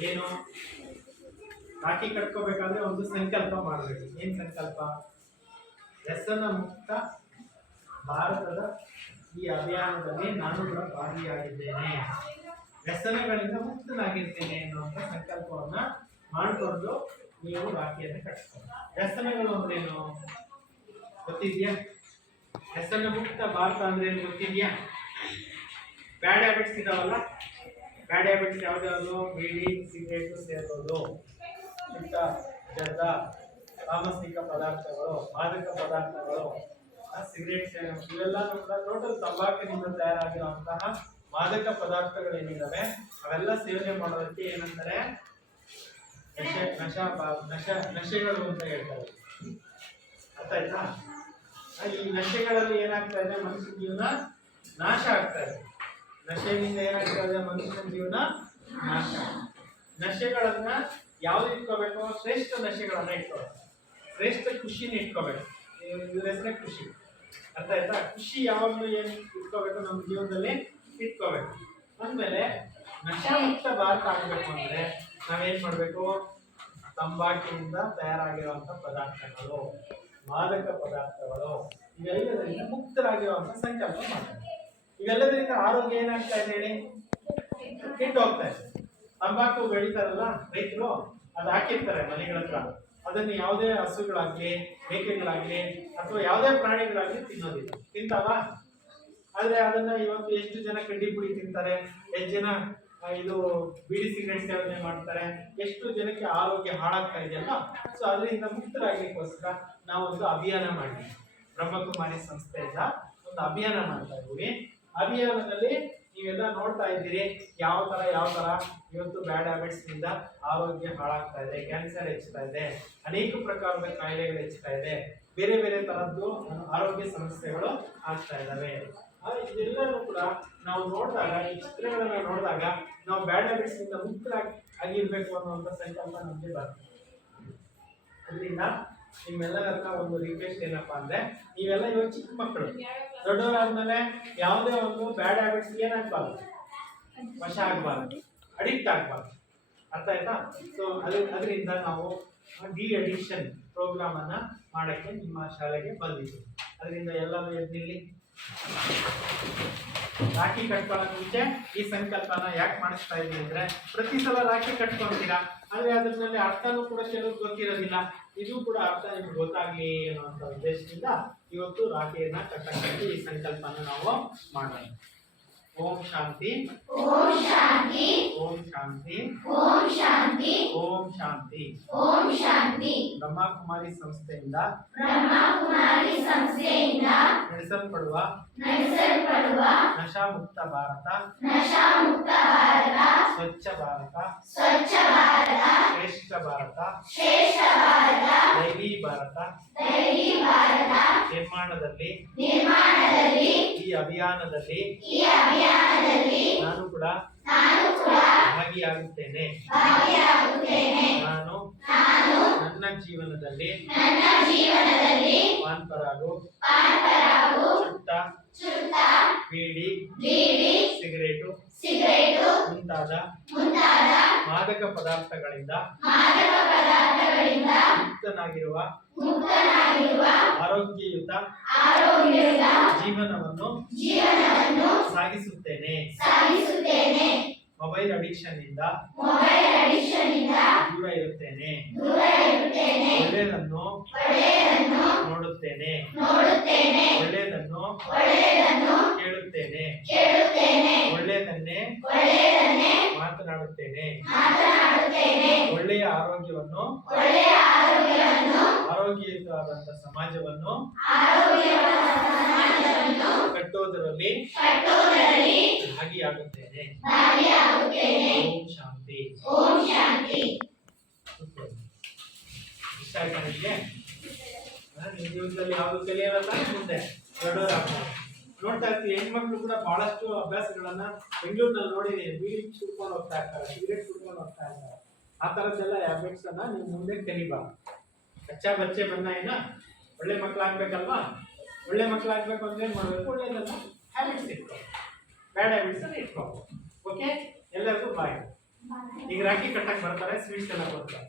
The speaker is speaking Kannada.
ಏನು? ರಾಖಿ ಕಟ್ಕೋಬೇಕಾದ್ರೆ ಒಂದು ಸಂಕಲ್ಪ ಮಾಡಬೇಕು. ಏನು ಸಂಕಲ್ಪ? ವ್ಯಸನ ಮುಕ್ತ ಭಾರತದ ಈ ಅಭಿಯಾನದಲ್ಲಿ ನಾನು ಕೂಡ ಭಾಗಿಯಾಗಿದ್ದೇನೆ. ವ್ಯಸನಗಳಿಂದ ಮುಕ್ತನಾಗಿರ್ತೇನೆ ಅನ್ನುವಂಥ ಸಂಕಲ್ಪವನ್ನ ಮಾಡಿಕೊಂಡು ನೀವು ರಾಖಿಯನ್ನು ಕಟ್ಕೊಂಡು ವ್ಯಸನಗಳು ಅಂದ್ರೇನು? ಗೊತ್ತಿದ್ಯಾ? ವ್ಯಸನ ಮುಕ್ತ ಭಾರತ ಅಂದ್ರೆ ಏನು ಗೊತ್ತಿದ್ಯಾ? ಬ್ಯಾಡ್ ಹ್ಯಾಬಿಟ್ಸ್ ಇದಾವಲ್ಲ? ಬ್ಯಾಡ್ ಹ್ಯಾಬಿಟ್ಸ್ ಯಾವ್ದ್ಯಾವುದು? ಬೀಡಿ, ಸಿಗರೇಟು ಸೇರೋದು ಚಿಟ್ಟ ಜರ್ದ ತಾಮಸಿಕ ಪದಾರ್ಥಗಳು, ಮಾದಕ ಪದಾರ್ಥಗಳು ಸಿಗರೇಟ್ ಸೇವನೆ ಇವೆಲ್ಲ ಕೂಡ ಟೋಟಲ್ ತಂಬಾಕಿನಿಂದ ತಯಾರಾಗಿರುವಂತಹ ಮಾದಕ ಪದಾರ್ಥಗಳೇನಿದ್ದಾವೆ ಅವೆಲ್ಲ ಸೇವನೆ ಮಾಡೋದಕ್ಕೆ ಏನಂತಾರೆ? ನಶೆ, ನಶ ನಶ, ನಶೆಗಳು ಅಂತ ಹೇಳ್ತಾರೆ. ಅರ್ಥ ಆಯ್ತಾ ಈ ನಶೆಗಳಲ್ಲಿ ಏನಾಗ್ತಾ ಇದೆ? ಮನುಷ್ಯ ಜೀವನ ನಾಶ ಆಗ್ತಾ ಇದೆ. ನಶೆಯಿಂದ ಏನಾಗ್ತದೆ ಮನುಷ್ಯನ ಜೀವನ ನಾಶ. ನಶೆಗಳನ್ನ ಯಾವ್ದು ಇಟ್ಕೋಬೇಕು? ಶ್ರೇಷ್ಠ ನಶೆಗಳನ್ನ ಇಟ್ಕೋಬೇಕು. ಶ್ರೇಷ್ಠ ಖುಷಿನ ಇಟ್ಕೋಬೇಕು. ಇದ್ರ ಹೆಸರೇ ಖುಷಿ. ಅರ್ಥ ಆಯ್ತಾ? ಖುಷಿ ಯಾವಾಗಲೂ ಏನು ಇಟ್ಕೋಬೇಕು? ನಮ್ಮ ಜೀವನದಲ್ಲಿ ಇಟ್ಕೋಬೇಕು. ಅಂದಮೇಲೆ ನಶಾಮುಕ್ತ ಭಾರತ ಆಗಬೇಕು ಅಂದ್ರೆ ನಾವೇನ್ ಮಾಡ್ಬೇಕು? ತಂಬಾಕಿನಿಂದ ತಯಾರಾಗಿರುವಂತ ಪದಾರ್ಥಗಳು, ಮಾದಕ ಪದಾರ್ಥಗಳು, ಇವೆಲ್ಲದರಿಂದ ಮುಕ್ತರಾಗಿರುವಂತ ಸಂಕಲ್ಪ ಮಾಡಬೇಕು. ಇವೆಲ್ಲದರಿಂದ ಆರೋಗ್ಯ ಏನಾಗ್ತಾ ಇದೆ ಹೇಳಿ? ಕೆಟ್ಟು ಹೋಗ್ತಾ ಇದೆ. ತಂಬಾಕು ಬೆಳೀತಾರಲ್ಲ ರೈತರು, ಅದು ಹಾಕಿರ್ತಾರೆ ಮನೆಗಳ ಹತ್ರ. ಅದನ್ನು ಯಾವುದೇ ಹಸುಗಳಾಗ್ಲಿ, ಮೇಕೆಗಳಾಗ್ಲಿ ಅಥವಾ ಯಾವುದೇ ಪ್ರಾಣಿಗಳಾಗ್ಲಿ ತಿನ್ನೋದಿಲ್ಲ. ತಿಂತಾವ? ಆದ್ರೆ ಅದನ್ನ ಇವತ್ತು ಎಷ್ಟು ಜನ ಕಡ್ಡಿ ಪುಡಿ ತಿಂತಾರೆ, ಎಷ್ಟು ಜನ ಇದು ಬಿಡಿ ಸಿಗರೇಟ್ ಸೇವನೆ ಮಾಡ್ತಾರೆ, ಎಷ್ಟು ಜನಕ್ಕೆ ಆರೋಗ್ಯ ಹಾಳಾಗ್ತಾ ಇದೆಯಲ್ಲ ಸೊ ಅದರಿಂದ ಮುಕ್ತರಾಗಲಿಕ್ಕೋಸ್ಕರ ನಾವು ಒಂದು ಅಭಿಯಾನ ಮಾಡಿದ್ವಿ ಬ್ರಹ್ಮಕುಮಾರಿ ಸಂಸ್ಥೆಯಿಂದ ಒಂದು ಅಭಿಯಾನ ಮಾಡ್ತಾ ಇದ್ದೀವಿ. ಅಭಿಯಾನದಲ್ಲಿ ನೀವೆಲ್ಲ ನೋಡ್ತಾ ಇದ್ದೀರಿ ಯಾವ ತರ ಯಾವ ತರ ಇವತ್ತು ಬ್ಯಾಡ್ ಹ್ಯಾಬಿಟ್ಸ್ನಿಂದ ಆರೋಗ್ಯ ಹಾಳಾಗ್ತಾ ಇದೆ ಕ್ಯಾನ್ಸರ್ ಹೆಚ್ಚುತ್ತಾ ಇದೆ ಅನೇಕ ಪ್ರಕಾರದ ಕಾಯಿಲೆಗಳು ಹೆಚ್ಚುತ್ತಾ ಇದೆ ಬೇರೆ ಬೇರೆ ತರದ್ದು ಆರೋಗ್ಯ ಸಮಸ್ಯೆಗಳು ಆಗ್ತಾ ಇದಾವೆ ಆ, ಇದೆಲ್ಲನೂ ಕೂಡ ನಾವು ನೋಡಿದಾಗ ಈ ಚಿತ್ರಗಳನ್ನ ನೋಡಿದಾಗ ನಾವು ಬ್ಯಾಡ್ ಹ್ಯಾಬಿಟ್ಸ್ನಿಂದ ಮುಕ್ತರಾಗಿ ಆಗಿರ್ಬೇಕು ಅನ್ನುವಂಥ ಸಂಕಲ್ಪ ನಮಗೆ ಬರ್ತದೆ. ಅದರಿಂದ ನಿಮ್ಮೆಲ್ಲರ ಹತ್ರ ಒಂದು ರಿಕ್ವೆಸ್ಟ್ ಏನಪ್ಪಾ ಅಂದ್ರೆ, ನೀವೆಲ್ಲ ಇವಾಗ ಚಿಕ್ಕ ಮಕ್ಕಳು. ದೊಡ್ಡವರಾದ್ಮೇಲೆ ಯಾವುದೇ ಒಂದು ಬ್ಯಾಡ್ ಹ್ಯಾಬಿಟ್ಸ್ ಏನಾಗಬಾರ್ದು? ವಶ ಆಗಬಾರ್ದು. ಅಡಿಕ್ಟ್ ಆಗಬಾರ್ದು. ಅರ್ಥ ಆಯ್ತಾ? ಸೊ ಅದ್ರ ಅದರಿಂದ ನಾವು ಡಿ ಅಡಿಕ್ಷನ್ ಪ್ರೋಗ್ರಾಮ್ ಅನ್ನ ಮಾಡಕ್ಕೆ ನಿಮ್ಮ ಶಾಲೆಗೆ ಬಂದಿದ್ದೀವಿ. ಅದರಿಂದ ಎಲ್ಲರೂ ಎದ್ದಿಲ್ಲಿ ರಾಖಿ ಕಟ್ಕೊಳ್ಳೋಕೆ ಮುಂಚೆ ಈ ಸಂಕಲ್ಪನ ಯಾಕೆ ಮಾಡಿಸ್ತಾ ಇದ್ದೀವಿ ಅಂದ್ರೆ, ಪ್ರತಿ ಸಲ ರಾಖಿ ಕಟ್ಕೊಂತೀರಾ? ಆದ್ರೆ ಅದ್ರಲ್ಲಿ ಅರ್ಥನೂ ಕೂಡ ಕೆಲವು ಗೊತ್ತಿರೋದಿಲ್ಲ. ಇದು ಕೂಡ ಅರ್ಥ ನಿಮ್ಗೆ ಗೊತ್ತಾಗ್ಲಿ ಅನ್ನುವಂಥ ಉದ್ದೇಶದಿಂದ ಇವತ್ತು ರಾಖಿಯನ್ನ ಕಟ್ಟಕ್ಕೆ ಈ ಸಂಕಲ್ಪನ ನಾವು ಮಾಡೋಣ. ಓಂ ಶಾಂತಿ. ಓಂ ಶಾಂತಿ. ಓಂ ಶಾಂತಿ. ಓಂ ಶಾಂತಿ. ಓಂ ಶಾಂತಿ. ಓಂ ಶಾಂತಿ. ಬ್ರಹ್ಮಕುಮಾರಿ ಸಂಸ್ಥೆಯಿಂದ ಬ್ರಹ್ಮಕುಮಾರಿ ಸಂಸ್ಥೆಯಿಂದ ನಡೆಸಲ್ಪಡುವ ನಡೆಸಲ್ಪಡುವ ನಶಾಮುಕ್ತ ಭಾರತ. ನಶಾಮುಕ್ತ ಭಾರತ. ಸ್ವಚ್ಛ ಭಾರತ. ಸ್ವಚ್ಛ ಭಾರತ. ಶ್ರೇಷ್ಠ ಭಾರತ. ಶ್ರೇಷ್ಠ ಭಾರತ. ಭಾರತ. ನಿರ್ಮಾಣದಲ್ಲಿ. ನಿರ್ಮಾಣದಲ್ಲಿ. ಈ ಅಭಿಯಾನದಲ್ಲಿ. ಈ ಅಭಿಯಾನದಲ್ಲಿ. ನಾನು ಕೂಡ ನಾನು ಕೂಡ ಭಾಗಿಯಾಗುತ್ತೇನೆ. ಭಾಗಿಯಾಗುತ್ತೇನೆ. ನಾನು ನಾನು ನನ್ನ ಜೀವನದಲ್ಲಿ ನನ್ನ ಜೀವನದಲ್ಲಿ ಪಾನ್ಪರಾಗು ಪಾನ್ಪರಾಗು ಚುಟ್ಟ ಚುಟ್ಟ ಬೀಡಿ ಬೀಡಿ ಸಿಗರೇಟು ಸಿಗರೇಟು ಮುಂತಾದ ಮಾದಕ ಪದಾರ್ಥಗಳಿಂದ ಮುಕ್ತನಾಗಿರುವ ಆರೋಗ್ಯಯುತ ಜೀವನವನ್ನು ಸಾಗಿಸುತ್ತೇನೆ. ಸಾಗಿಸುತ್ತೇನೆ. ಮೊಬೈಲ್ ಅಡಿಕ್ಷನ್ ಇಂದ ದೂರ ಇರುತ್ತೇನೆ. ಒಳ್ಳೆಯದನ್ನು ನೋಡುತ್ತೇನೆ. ಒಳ್ಳೆಯದನ್ನು ಕೇಳುತ್ತೇನೆ. ಆರೋಗ್ಯವನ್ನು ಆರೋಗ್ಯಯುತವಾದಂತ ಸಮಾಜವನ್ನು ಕಟ್ಟುವುದರಲ್ಲಿ ಭಾಗಿಯಾಗುತ್ತೇನೆ. ಓಂ ಶಾಂತಿ. ಇಷ್ಟ ಆಯ್ತಾ ನಿಮಗೆ? ನಿಮ್ಮ ಜೀವನದಲ್ಲಿ ಯಾವುದು ಕಲಿಯಲ್ಲ ಮುಂದೆ. ನೋಡ್ತಾ ಇರ್ತೀವಿ ಹೆಣ್ಮಕ್ಳು ಕೂಡ ಬಹಳಷ್ಟು ಅಭ್ಯಾಸಗಳನ್ನ ಬೆಂಗಳೂರಿನಲ್ಲಿ ನೋಡಿದೀನಿ ಬೀಡಿ ಕುಡ್ಕೊಂಡು ಹೋಗ್ತಾ ಇರ್ತಾರೆ ಸಿಗರೇಟ್ ಕುಡ್ಕೊಂಡು ಹೋಗ್ತಾ ಇರ್ತಾರೆ ಆ ಥರದ್ದೆಲ್ಲ ಹ್ಯಾಬಿಟ್ಸ್ ಅನ್ನ ನೀವು ಮುಂದೆ ಕಲಿಬಾರ್ದು ಕಚ್ಚಾ ಬಚ್ಚೆ ಬನ್ನ ಏನ? ಒಳ್ಳೆ ಮಕ್ಕಳಾಗ್ಬೇಕಲ್ವಾ ಒಳ್ಳೆ ಮಕ್ಕಳಾಗ್ಬೇಕು ಅಂದ್ರೆ ಏನು ಮಾಡಬೇಕು? ಒಳ್ಳೇದನ್ನ ಹ್ಯಾಬಿಟ್ಸ್ ಇಟ್ಕೋ. ಬ್ಯಾಡ್ ಹ್ಯಾಬಿಟ್ಸನ್ನು ಇಟ್ಕೋ. ಓಕೆ ಎಲ್ಲರಿಗೂ ಬಾಯ್ ಈಗ ರಾಖಿ ಕಟ್ಟಕ್ಕೆ ಬರ್ತಾರೆ ಸ್ವೀಟ್ಸ್ ಎಲ್ಲ ಕೊಡ್ತಾರೆ.